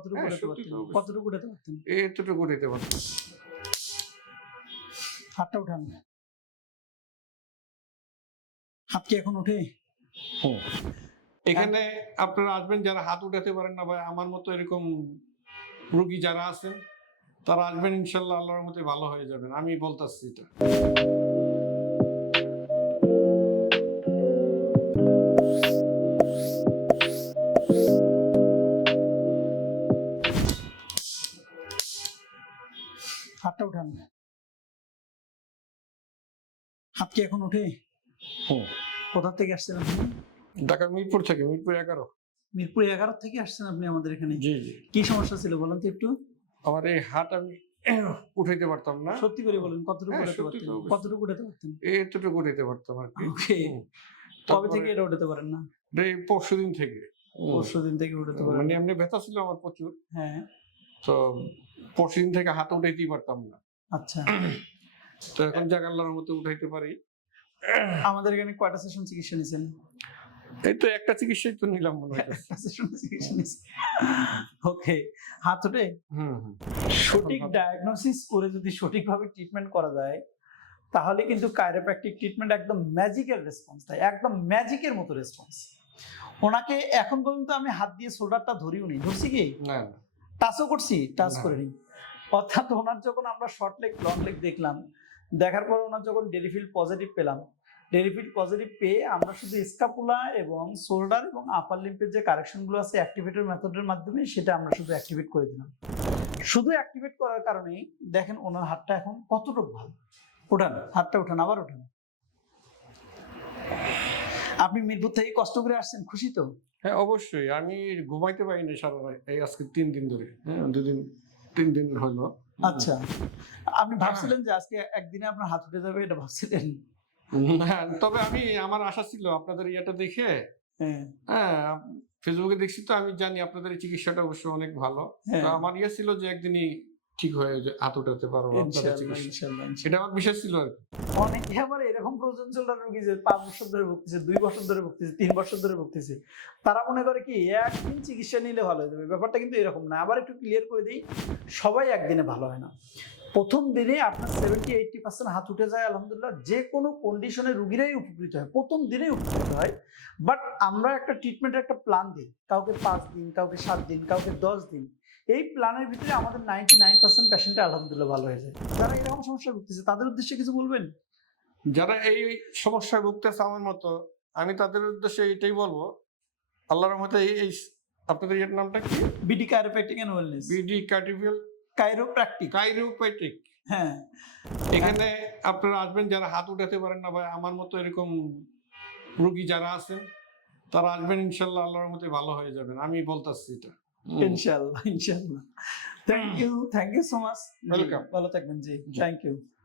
কতটুকু হ্যাঁ, উঠাতে সত্যি পারতেন? তো অবশ্যই। কতটুকু উঠাতে পারতেন? এতটুকু উঠাইতে পারতাম। হাতটা উঠান। হাত কি এখন ওঠে? হুম। এখানে আপনারা আসবেন যারা হাত উঠাতে পারেন না, ভাই আমার মতো এরকম রোগী যারা আছেন তারা আসবেন, ইনশাল্লাহ আল্লাহর রহমতে ভালো হয়ে যাবেন, আমি বলতাছি এটা। হাতটা উঠান। হাত কি এখন ওঠে? হুম। কোথা থেকে আসছেন আপনি? ঢাকা মিরপুর থেকে, মিরপুর 11। মিরপুর 11 থেকে আসছেন আপনি আমাদের এখানে। জি জি। কি সমস্যা ছিল বলেন তো একটু? আমার এই হাত আমি উঠাইতে পারতাম না। সত্যি করে বলেন কতটুকু হ্যাঁ, উঠাতে সত্যি পারতেন? তো অবশ্যই। কতটুকু উঠাতে পারতেন? এতটুকু উঠাইতে পারতাম আর কি। ওকে। হুম। কবে তারপরে থেকে এটা উঠাতে পারেন না? এই পরশুদিন থেকে। পরশুদিন থেকে উঠাতে পারেন মানে না। এমনি ব্যথা ছিল আমার প্রচুর, হ্যাঁ, তো পরশুদিন থেকে হাত উঠাইতেই পারতাম না। আচ্ছা। তো এখন যাক আল্লাহর মতো উঠাইতে পারি। আমাদের এখানে কয়টা সেশন চিকিৎসা নিয়েছেন? এই তো একটা চিকিৎসাই তো নিলাম মনে হইতেছে। একটা সেশন চিকিৎসা নিয়েছেন। ওকে। হাত ওঠে? হুম হুম। সঠিক ডায়াগনোসিস করে যদি সঠিকভাবে ট্রিটমেন্ট করা যায় তাহলে কিন্তু কাইরোপ্র্যাকটিক ট্রিটমেন্ট একদম ম্যাজিক্যাল রেসপন্স দেয়, একদম ম্যাজিকের মতো রেসপন্স। ওনাকে এখন পর্যন্ত আমি হাত দিয়ে শোল্ডারটা ধরিও নি, ধরছি কি না টাচও করছি, টাচ না। করে নি। অর্থাৎ ওনার যখন আমরা শর্ট লেগ লং লেগ দেখলাম, দেখার পর ওনার যখন ডেরিফিল পজিটিভ পেলাম, ডেরিফিল পজিটিভ পেয়ে আমরা শুধু স্কাপুলা এবং শোল্ডার এবং আপার লিম্পের যে কারেকশনগুলো আছে অ্যাক্টিভেটর মেথডের মাধ্যমে সেটা আমরা শুধু অ্যাক্টিভেট করে দিলাম। শুধু অ্যাক্টিভেট করার কারণেই দেখেন ওনার হাতটা এখন কতটুকু ভালো। উঠান, হাতটা উঠান, আবার উঠান। আপনি মিরপুর থেকে কষ্ট করে আসছেন, খুশি তো? হ্যাঁ অবশ্যই, আমি ঘুমাইতে পারিনি সারা রাত, এই আজকে 3 দিন ধরে। হ্যাঁ 2 দিন 3 দিন হলো। আচ্ছা, আপনি ভাবছিলেন যে আজকে একদিনে আপনার হাত উঠে যাবে, এটা ভাবছিলেন? হ্যাঁ, তবে আমি আমার আশা ছিল আপনাদের ইয়েটা দেখে, হ্যাঁ হ্যাঁ ফেসবুকে দেখছি তো, আমি জানি আপনাদের এই চিকিৎসাটা অবশ্যই অনেক ভালো। হ্যাঁ, তো আমার ইয়ে ছিল যে একদিনই ঠিক হয়ে হাত উঠাতে পারবো আপনাদের ইনশাআল্লাহ চিকিৎসা, ইনশাআল্লাহ সেটা ইনশাআল্লাহ। আমার বিশ্বাস ছিল আর কি। অনেকে আবার এরকম ফ্রোজেন শোল্ডার রোগী যে 5 বছর ধরে ভুগতেছে, 2 বছর ধরে ভুগতেছে, 3 বছর ধরে ভুগতেছে, তারা মনে করে কি একদিন চিকিৎসা নিলে ভালো হয়ে যাবে। ব্যাপারটা কিন্তু এরকম না। আবার একটু ক্লিয়ার করে দিই, সবাই একদিনে ভালো হয় না। প্রথম দিনে আপনার 70-80% হাত উঠে যায় আলহামদুলিল্লাহ, যে কোনো কন্ডিশনে রুগীরাই উপকৃত হয়, প্রথম দিনেই উপকৃত হয়। বাট আমরা একটা ট্রিটমেন্টের একটা প্ল্যান দিই, কাউকে 5 দিন, কাউকে 7 দিন, কাউকে 10 দিন। এই প্ল্যানের ভিতরে আমাদের 99% পেশেন্টে আলহামদুলিল্লাহ ভালো হয়ে যায়। যারা এরকম সমস্যা ভুগতেছে তাদের উদ্দেশ্যে কিছু বলবেন? যারা এই সমস্যায় ভুগতেছে আমার মতো, আমি তাদের উদ্দেশ্যে এটাই বলবো, আল্লাহর রহমতে এই আপনাদের এর নামটা কি? BD chiropractic and wellness. BD কার্টিফিয়াল কাইরোপ্র্যাকটিক। কাইরোপ্যাটিক। হ্যাঁ, এখানে আপনারা আসবেন যারা হাত উঠাতে পারেন না, ভাই আমার মতো এরকম রোগী যারা আছেন তারা আসবেন, ইনশাল্লাহ আল্লাহর রহমতে ভালো হয়ে যাবেন, আমি বলতাছি এটা। ইনশাআল্লাহ ইনশাআল্লাহ। Thank you so much. Welcome. ভালো থাকবেন জি, থ্যাংক ইউ।